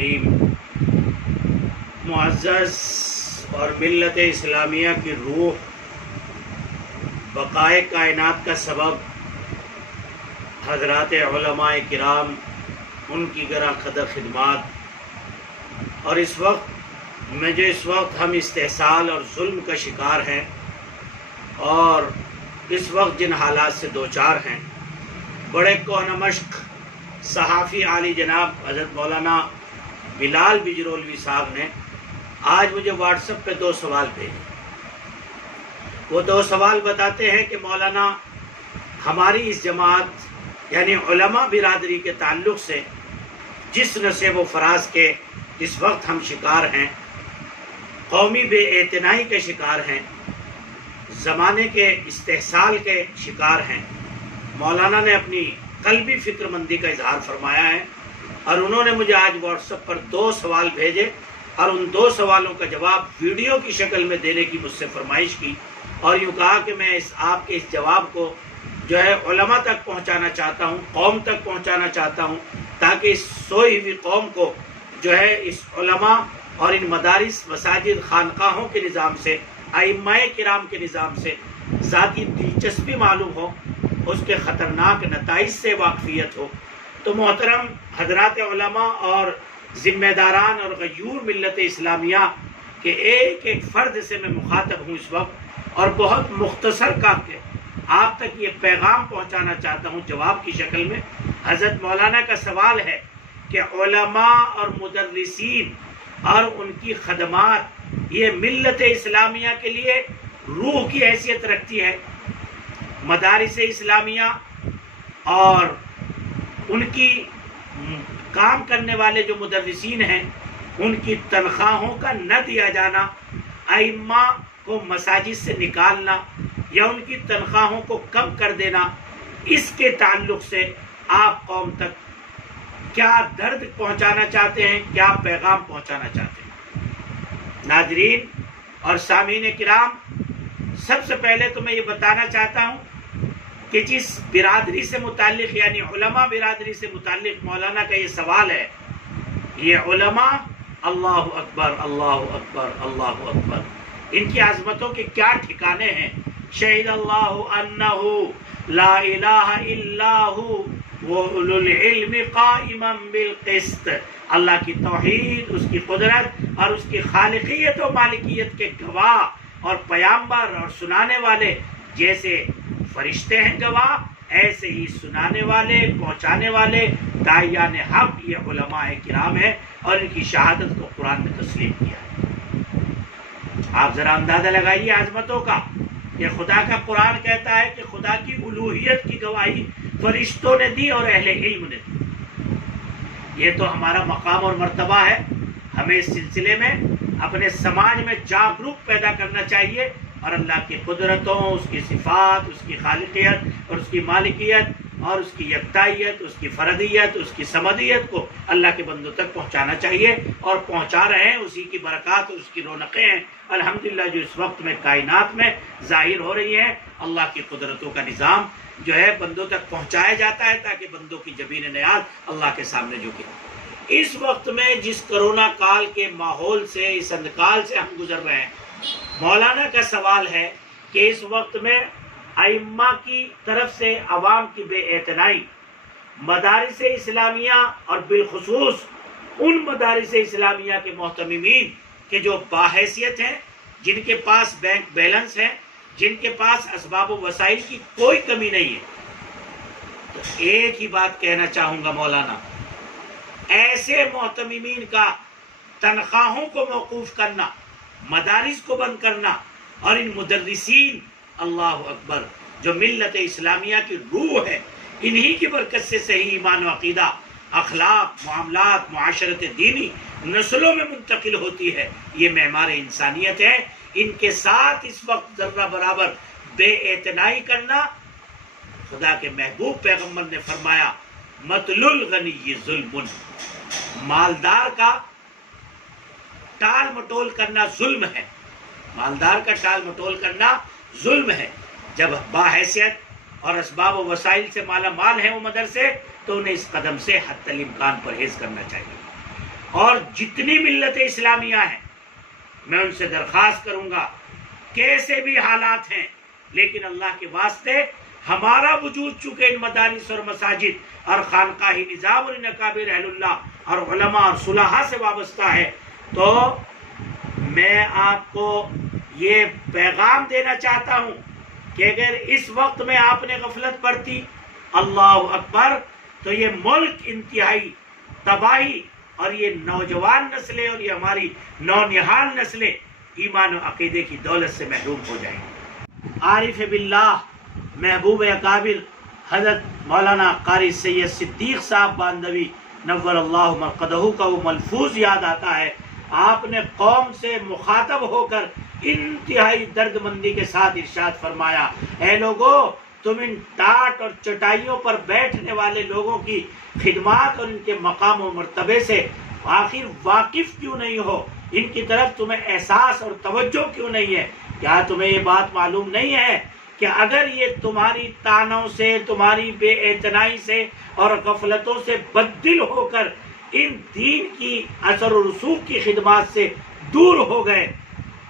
الرحیم۔ معزز اور ملت اسلامیہ کی روح، بقائے کائنات کا سبب حضرات علماء کرام، ان کی گراں قدر خدمات، اور اس وقت ہم استحصال اور ظلم کا شکار ہیں، اور اس وقت جن حالات سے دوچار ہیں، بڑے کوہ مشق صحافی عالی جناب حضرت مولانا بلال بجرولوی صاحب نے آج مجھے واٹس ایپ پہ 2 سوال بھیجے۔ وہ 2 سوال بتاتے ہیں کہ مولانا، ہماری اس جماعت یعنی علماء برادری کے تعلق سے جس نشیب و فراز کے اس وقت ہم شکار ہیں، قومی بے اعتنائی کے شکار ہیں، زمانے کے استحصال کے شکار ہیں، مولانا نے اپنی قلبی فکر مندی کا اظہار فرمایا ہے، اور انہوں نے مجھے آج واٹس ایپ پر 2 سوال بھیجے، اور ان 2 سوالوں کا جواب ویڈیو کی شکل میں دینے کی مجھ سے فرمائش کی، اور یوں کہا کہ میں آپ کے اس جواب کو جو ہے علماء تک پہنچانا چاہتا ہوں، قوم تک پہنچانا چاہتا ہوں، تاکہ اس سوئی ہوئی قوم کو جو ہے اس علماء اور ان مدارس، مساجد، خانقاہوں کے نظام سے، ائمہ کرام کے نظام سے ذاتی دلچسپی معلوم ہو، اس کے خطرناک نتائج سے واقفیت ہو۔ تو محترم حضرات علماء اور ذمہ داران اور غیور ملت اسلامیہ کے ایک ایک فرد سے میں مخاطب ہوں اس وقت، اور بہت مختصر کر کے آپ تک یہ پیغام پہنچانا چاہتا ہوں جواب کی شکل میں۔ حضرت مولانا کا سوال ہے کہ علماء اور مدرسین اور ان کی خدمات یہ ملت اسلامیہ کے لیے روح کی حیثیت رکھتی ہے۔ مدارس اسلامیہ اور ان کی کام کرنے والے جو مدرسین ہیں، ان کی تنخواہوں کا نہ دیا جانا، ائمہ کو مساجد سے نکالنا یا ان کی تنخواہوں کو کم کر دینا، اس کے تعلق سے آپ قوم تک کیا درد پہنچانا چاہتے ہیں، کیا پیغام پہنچانا چاہتے ہیں؟ ناظرین اور سامعین کرام، سب سے پہلے تو میں یہ بتانا چاہتا ہوں کہ جس برادری سے متعلق یعنی علماء برادری سے متعلق مولانا کا یہ سوال ہے، یہ علماء اللہ اکبر اللہ اکبر اللہ اکبر، ان کی عظمتوں کے کیا ٹھکانے ہیں۔ شہید اللہ انہ لا الہ الا ہو وَأُولُو الْعِلْمِ قَائِمًا بِالْقِسْطِ، اللہ کی توحید، اس کی قدرت اور اس کی خالقیت و مالکیت کے گواہ اور پیامبر اور سنانے والے جیسے فرشتے ہیں گواہ، ایسے ہی سنانے والے، پہنچانے والے داعیان حق یہ علماء کرام ہیں، اور ان کی شہادت کو قرآن نے تسلیم کیا ہے۔ آپ ذرا اندازہ لگائیے عظمتوں کا، کہ خدا کا قرآن کہتا ہے کہ خدا کی الوہیت کی گواہی فرشتوں نے دی اور اہل علم نے دی۔ یہ تو ہمارا مقام اور مرتبہ ہے، ہمیں اس سلسلے میں اپنے سماج میں جاگروک پیدا کرنا چاہیے، اور اللہ کی قدرتوں، اس کی صفات، اس کی خالقیت اور اس کی مالکیت اور اس کی یکتائیت، اس کی فردیت، اس کی صمدیت کو اللہ کے بندوں تک پہنچانا چاہیے، اور پہنچا رہے ہیں۔ اسی کی برکات اور اس کی رونقیں ہیں الحمدللہ جو اس وقت میں کائنات میں ظاہر ہو رہی ہیں۔ اللہ کی قدرتوں کا نظام جو ہے بندوں تک پہنچایا جاتا ہے، تاکہ بندوں کی جبین نیاز اللہ کے سامنے جھکے۔ اس وقت میں جس کرونا کال کے ماحول سے، اس اندکال سے ہم گزر رہے ہیں، مولانا کا سوال ہے کہ اس وقت میں ائمہ کی طرف سے عوام کی بے اعتنائی، مدارس اسلامیہ اور بالخصوص ان مدارس اسلامیہ کے محتممین کہ جو باحیثیت ہیں، جن کے پاس بینک بیلنس ہے، جن کے پاس اسباب و وسائل کی کوئی کمی نہیں ہے، تو ایک ہی بات کہنا چاہوں گا مولانا، ایسے محتممین کا تنخواہوں کو موقوف کرنا، مدارس کو بند کرنا، اور ان مدرسین اللہ اکبر جو ملت اسلامیہ کی روح ہے، انہی کی برکت سے صحیح ایمان و عقیدہ، اخلاق، معاملات، معاشرت دینی نسلوں میں منتقل ہوتی ہے، یہ معمار انسانیت ہے۔ ان کے ساتھ اس وقت ذرہ برابر بے اعتنائی کرنا، خدا کے محبوب پیغمبر نے فرمایا مطل الغنی ظلم، مالدار کا ٹال مٹول کرنا ظلم ہے، مالدار کا ٹال مٹول کرنا ظلم ہے۔ جب باحیثیت اور اسباب و وسائل سے مالا مال ہیں وہ مدرسے، تو انہیں اس قدم سے حتی الامکان پرہیز کرنا چاہیے۔ اور جتنی ملت اسلامیہ ہیں میں ان سے درخواست کروں گا، کیسے بھی حالات ہیں لیکن اللہ کے واسطے ہمارا وجود چونکہ ان مدارس اور مساجد اور خانقاہی نظام اور ان اکابر اہل اللہ اور علماء اور صلحاء سے وابستہ ہے، تو میں آپ کو یہ پیغام دینا چاہتا ہوں کہ اگر اس وقت میں آپ نے غفلت برتی، اللہ اکبر، تو یہ ملک انتہائی تباہی اور یہ نوجوان نسلیں اور یہ ہماری نونہال نسلیں ایمان و عقیدے کی دولت سے محروم ہو جائیں گے۔ عارف باللہ محبوب اکابر حضرت مولانا قاری سید صدیق صاحب باندوی نور اللہ مرقدہ کا وہ ملفوظ یاد آتا ہے، آپ نے قوم سے مخاطب ہو کر انتہائی درد مندی کے ساتھ ارشاد فرمایا، اے لوگو، تم ان ٹاٹ اور چٹائیوں پر بیٹھنے والے لوگوں کی خدمات اور ان کے مقام و مرتبے سے آخر واقف کیوں نہیں ہو؟ ان کی طرف تمہیں احساس اور توجہ کیوں نہیں ہے؟ کیا تمہیں یہ بات معلوم نہیں ہے کہ اگر یہ تمہاری طعنوں سے، تمہاری بے اعتنائی سے اور غفلتوں سے بددل ہو کر ان دین کی اثر و رسوخ کی خدمات سے دور ہو گئے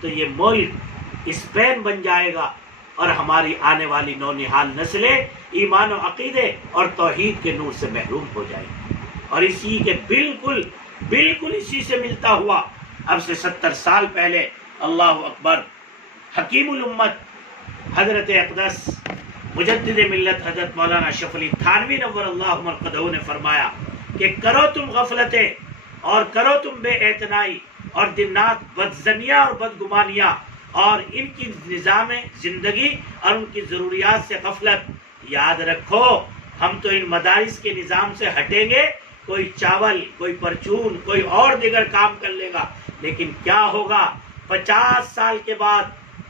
تو یہ ملک اسپین بن جائے گا اور ہماری آنے والی نونہال نسلیں ایمان و عقیدے اور توحید کے نور سے محروم ہو جائیں گی۔ اور اسی کے بالکل اسی سے ملتا ہوا اب سے 70 سال پہلے اللہ اکبر حکیم الامت حضرت اقدس مجدد ملت حضرت مولانا اشرف علی تھانوی نور اللہ مرقدہ نے فرمایا کہ کرو تم غفلتیں اور کرو تم بے اعتنائی اور دن رات بدظنیاں اور بدگمانیاں اور ان کی نظام زندگی اور ان کی ضروریات سے غفلت، یاد رکھو ہم تو ان مدارس کے نظام سے ہٹیں گے، کوئی چاول، کوئی پرچون، کوئی اور دیگر کام کر لے گا، لیکن کیا ہوگا 50 سال کے بعد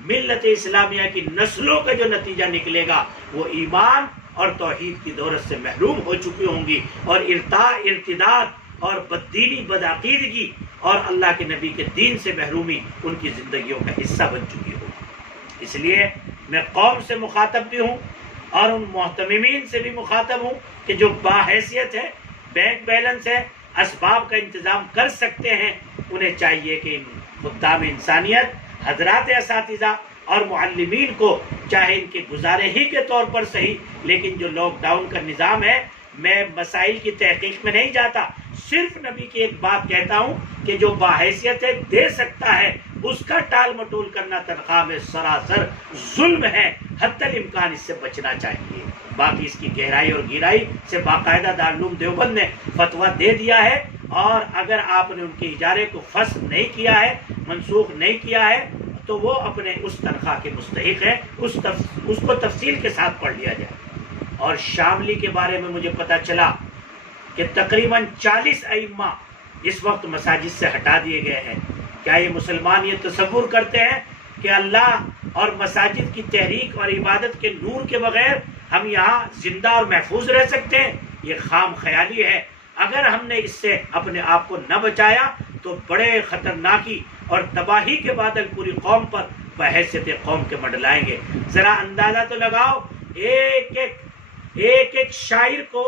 ملت اسلامیہ کی نسلوں کا جو نتیجہ نکلے گا وہ ایمان اور توحید کی دولت سے محروم ہو چکی ہوں گی اور ارتداد اور بددینی، بدعقیدگی اور اللہ کے نبی کے دین سے محرومی ان کی زندگیوں کا حصہ بن چکی ہوگی۔ اس لیے میں قوم سے مخاطب بھی ہوں اور ان محتممین سے بھی مخاطب ہوں کہ جو باحیثیت ہے، بینک بیلنس ہے، اسباب کا انتظام کر سکتے ہیں، انہیں چاہیے کہ ان خدام انسانیت حضرات اساتذہ اور معلمین کو چاہے ان کے گزارے ہی کے طور پر صحیح، لیکن جو لاک ڈاؤن کا نظام ہے، میں مسائل کی تحقیق میں نہیں جاتا، صرف نبی کی ایک بات کہتا ہوں کہ جو باحیثیت ہے دے سکتا ہے، اس کا ٹال مٹول کرنا تنخواہ میں سراسر ظلم ہے، حتی الامکان اس سے بچنا چاہیے۔ باقی اس کی گہرائی اور گہرائی سے باقاعدہ دارالعلوم دیوبند نے فتویٰ دے دیا ہے، اور اگر آپ نے ان کے اجارے کو فسخ نہیں کیا ہے، منسوخ نہیں کیا ہے، تو وہ اپنے اس تنخواہ کے مستحق ہے، اس کو تفصیل کے ساتھ پڑھ لیا جائے۔ اور شاملی کے بارے میں مجھے پتا چلا کہ تقریباً 40 ائمہ اس وقت مساجد سے ہٹا دیے گئے ہیں۔ کیا یہ مسلمان یہ تصور کرتے ہیں کہ اللہ اور مساجد کی تحریک اور عبادت کے نور کے بغیر ہم یہاں زندہ اور محفوظ رہ سکتے ہیں؟ یہ خام خیالی ہے۔ اگر ہم نے اس سے اپنے آپ کو نہ بچایا تو بڑے خطرناکی اور تباہی کے بادل پوری قوم پر بحیثیت قوم کے منڈلائیں گے۔ ذرا اندازہ تو لگاؤ، ایک شاعر کو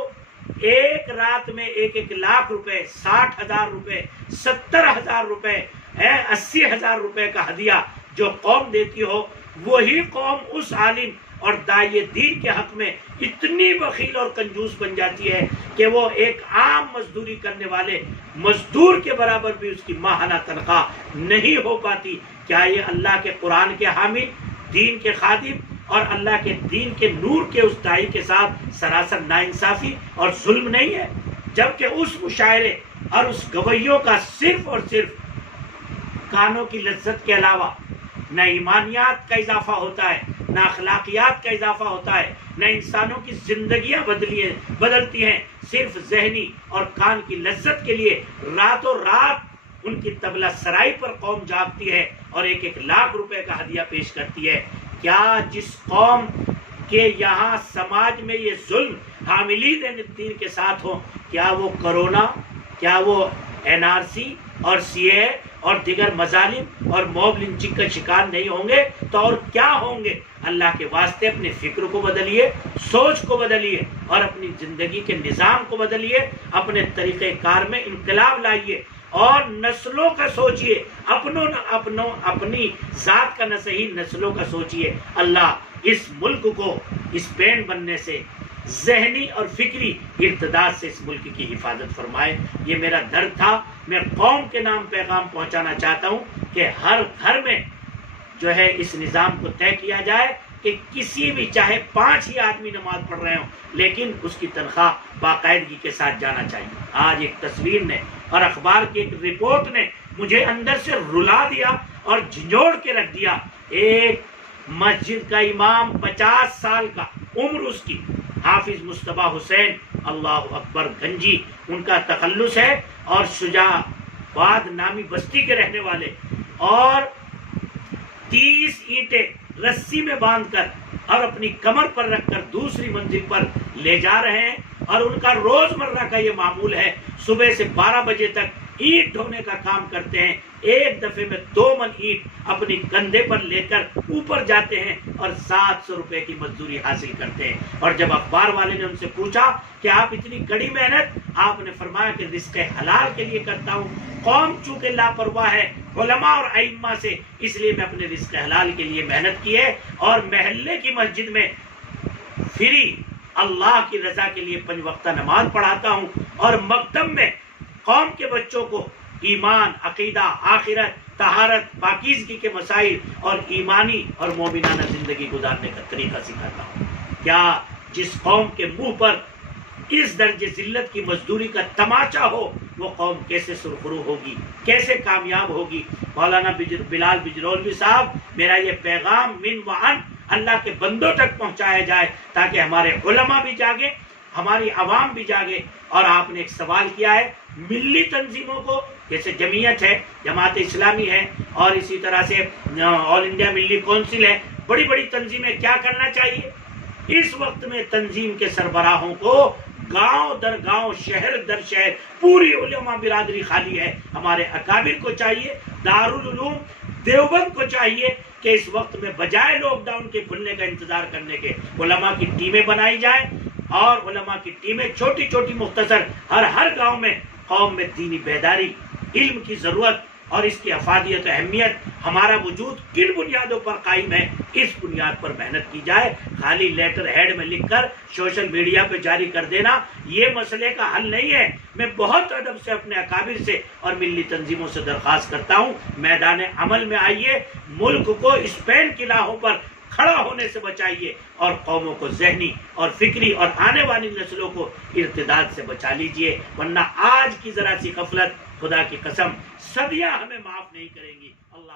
ایک رات میں 1 لاکھ روپے، 60,000 روپے، 70,000 روپے، 80,000 روپے کا ہدیہ جو قوم دیتی ہو، وہی قوم اس عالم اور داعی دین کے حق میں اتنی بخیل اور کنجوس بن جاتی ہے کہ وہ ایک عام مزدوری کرنے والے مزدور کے برابر بھی اس کی ماہانہ تنخواہ نہیں ہو پاتی۔ کیا یہ اللہ کے قرآن کے حامل، دین کے خادم اور اللہ کے دین کے نور کے اس داعی کے ساتھ سراسر ناانصافی اور ظلم نہیں ہے؟ جبکہ اس مشاعرے اور اس گویوں کا صرف اور صرف کانوں کی لذت کے علاوہ نہ ایمانیات کا اضافہ ہوتا ہے، نہ اخلاقیات کا اضافہ ہوتا ہے، نہ انسانوں کی زندگیاں بدلتی ہیں، صرف ذہنی اور کان کی لذت کے لیے راتوں رات ان کی طبلہ سرائی پر قوم جاگتی ہے اور 1 لاکھ روپے کا ہدیہ پیش کرتی ہے۔ کیا جس قوم کے یہاں سماج میں یہ ظلم حاملین دین کے ساتھ ہوں، کیا وہ کرونا، کیا وہ NRC اور CA اور دیگر مظالم اور موب لنچنگ کا شکار نہیں ہوں گے تو اور کیا ہوں گے؟ اللہ کے واسطے اپنے فکر کو بدلیے، سوچ کو بدلیے اور اپنی زندگی کے نظام کو بدلیے، اپنے طریقہ کار میں انقلاب لائیے اور نسلوں کا سوچئے، اپنی ذات کا نہ صحیح نسلوں کا سوچئے۔ اللہ اس ملک کو اسپین بننے سے، ذہنی اور فکری ارتداد سے اس ملک کی حفاظت فرمائے۔ یہ میرا درد تھا۔ میں قوم کے نام پیغام پہنچانا چاہتا ہوں کہ ہر گھر میں جو ہے اس نظام کو طے کیا جائے کہ کسی بھی، چاہے 5 ہی آدمی نماز پڑھ رہے ہوں، لیکن اس کی تنخواہ باقاعدگی کے ساتھ جانا چاہیے۔ آج ایک تصویر نے اور اخبار کی ایک رپورٹ نے مجھے اندر سے رلا دیا اور جھنجھوڑ کے رکھ دیا۔ ایک مسجد کا امام، 50 سال کا عمر اس کی، حافظ مصطفیٰ حسین اللہ اکبر گنجی ان کا تخلص ہے، اور شجاع آباد نامی بستی کے رہنے والے، اور 30 اینٹیں رسی میں باندھ کر اور اپنی کمر پر رکھ کر دوسری منزل پر لے جا رہے ہیں، اور ان کا روزمرہ کا یہ معمول ہے۔ صبح سے 12 بجے تک اینٹ ڈھونے کا کام کرتے ہیں۔ ایک دفعے میں 2 من اینٹ اپنی کندھے پر لے کر اوپر جاتے ہیں اور 700 روپے کی مزدوری حاصل کرتے ہیں۔ اور جب اخبار والے نے ان سے پوچھا کہ آپ اتنی کڑی محنت، آپ نے فرمایا کہ رزق حلال کے لیے کرتا ہوں۔ قوم چونکہ لاپرواہ ہے علماء اور ائمہ سے، اس لیے میں اپنے رزق حلال کے لیے محنت کی ہے، اور محلے کی مسجد میں فری اللہ کی رضا کے لیے 5 وقتہ نماز پڑھاتا ہوں، اور مکتب میں قوم کے بچوں کو ایمان، عقیدہ، آخرت، طہارت، پاکیزگی کے مسائل اور ایمانی اور مومنانہ زندگی گزارنے کا طریقہ سکھاتا ہوں۔ کیا جس قوم کے منہ پر اس درجے ذلت کی مزدوری کا تماچا ہو، وہ قوم کیسے سرخرو ہوگی، کیسے کامیاب ہوگی؟ مولانا بلال بجرولوی صاحب، میرا یہ پیغام من وعن اللہ کے بندوں تک پہنچایا جائے، تاکہ ہمارے علماء بھی جاگے، ہماری عوام بھی جاگے۔ اور آپ نے ایک سوال کیا ہے ملی تنظیموں کو، جیسے جمعیت ہے، جماعت اسلامی ہے، اور اسی طرح سے آل انڈیا ملی کونسل ہے، بڑی بڑی تنظیمیں کیا کرنا چاہیے؟ اس وقت میں تنظیم کے سربراہوں کو گاؤں در گاؤں، شہر در شہر پوری علماء برادری خالی ہے، ہمارے اکابر کو چاہیے، دارالعلوم دیوبند کو چاہیے کہ اس وقت میں بجائے لاک ڈاؤن کے کھلنے کا انتظار کرنے کے علماء کی ٹیمیں بنائی جائیں، اور علماء کی ٹیمیں چھوٹی چھوٹی مختصر ہر گاؤں میں، قوم میں دینی بیداری، علم کی ضرورت اور اس کی افادیت و اہمیت، ہمارا وجود کن بنیادوں پر قائم ہے، اس بنیاد پر محنت کی جائے۔ خالی لیٹر ہیڈ میں لکھ کر سوشل میڈیا پہ جاری کر دینا یہ مسئلے کا حل نہیں ہے۔ میں بہت ادب سے اپنے اکابر سے اور ملی تنظیموں سے درخواست کرتا ہوں، میدان عمل میں آئیے، ملک کو اسپین کی راہوں پر کھڑا ہونے سے بچائیے، اور قوموں کو ذہنی اور فکری اور آنے والی نسلوں کو ارتداد سے بچا لیجئے، ورنہ آج کی ذرا سی غفلت خدا کی قسم صدیاں ہمیں معاف نہیں کریں گی۔ اللہ